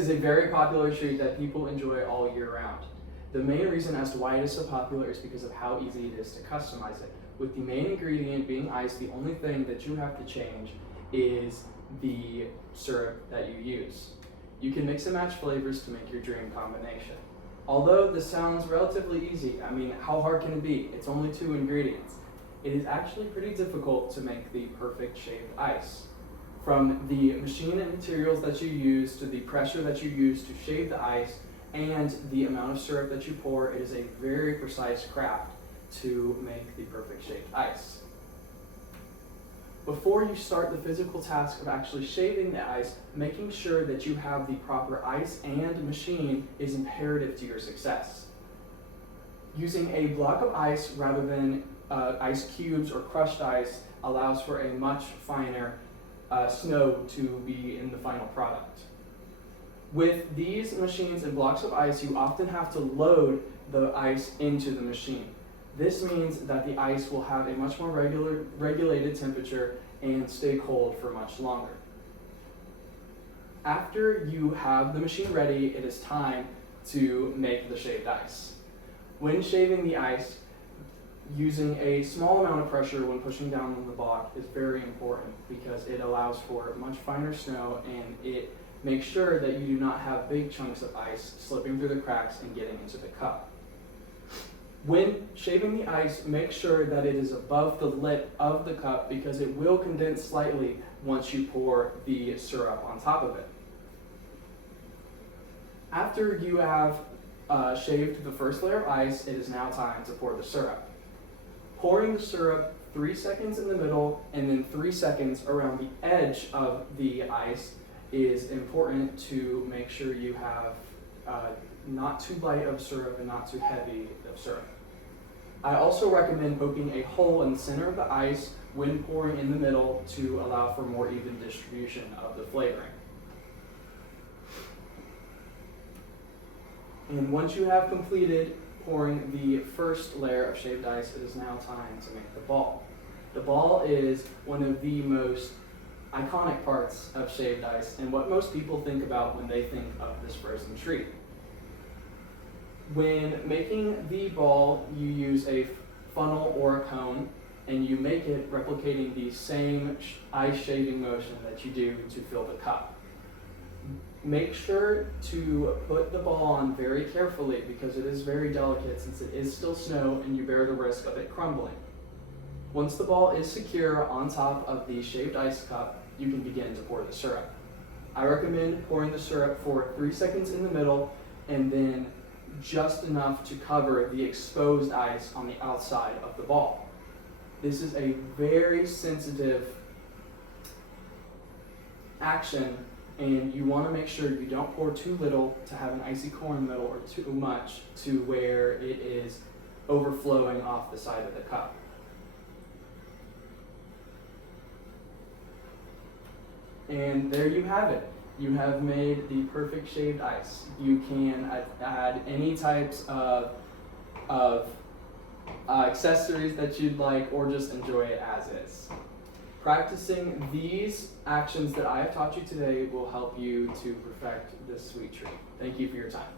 is a very popular treat that people enjoy all year round. The main reason as to why it is so popular is because of how easy it is to customize it. With the main ingredient being ice, the only thing that you have to change is the syrup that you use. You can mix and match flavors to make your dream combination. Although this sounds relatively easy, I mean, how hard can it be? It's only 2 ingredients. It is actually pretty difficult to make the perfect shaved ice. From the machine and materials that you use to the pressure that you use to shave the ice and the amount of syrup that you pour, it is a very precise craft to make the perfect shaved ice. Before you start the physical task of actually shaving the ice, making sure that you have the proper ice and machine is imperative to your success. Using a block of ice rather than ice cubes or crushed ice allows for a much finer snow to be in the final product. With these machines and blocks of ice, you often have to load the ice into the machine. This means that the ice will have a much more regulated temperature and stay cold for much longer. After you have the machine ready, it is time to make the shaved ice. When shaving the ice, using a small amount of pressure when pushing down on the block is very important because it allows for much finer snow and it makes sure that you do not have big chunks of ice slipping through the cracks and getting into the cup. When shaving the ice, make sure that it is above the lip of the cup because it will condense slightly once you pour the syrup on top of it. After you have shaved the first layer of ice, it is now time to pour the syrup. Pouring the syrup 3 seconds in the middle and then 3 seconds around the edge of the ice is important to make sure you have not too light of syrup and not too heavy of syrup. I also recommend poking a hole in the center of the ice when pouring in the middle to allow for more even distribution of the flavoring. And once you have completed pouring the first layer of shaved ice, it is now time to make the ball. The ball is one of the most iconic parts of shaved ice and what most people think about when they think of this frozen treat. When making the ball, you use a funnel or a cone and you make it replicating the same ice shaving motion that you do to fill the cup. Make sure to put the ball on very carefully because it is very delicate since it is still snow and you bear the risk of it crumbling. Once the ball is secure on top of the shaved ice cup, you can begin to pour the syrup. I recommend pouring the syrup for 3 seconds in the middle and then just enough to cover the exposed ice on the outside of the ball. This is a very sensitive action and you want to make sure you don't pour too little to have an icy core in the middle or too much to where it is overflowing off the side of the cup. And there you have it. You have made the perfect shaved ice. You can add any types of accessories that you'd like or just enjoy it as is. Practicing these actions that I have taught you today will help you to perfect this sweet treat. Thank you for your time.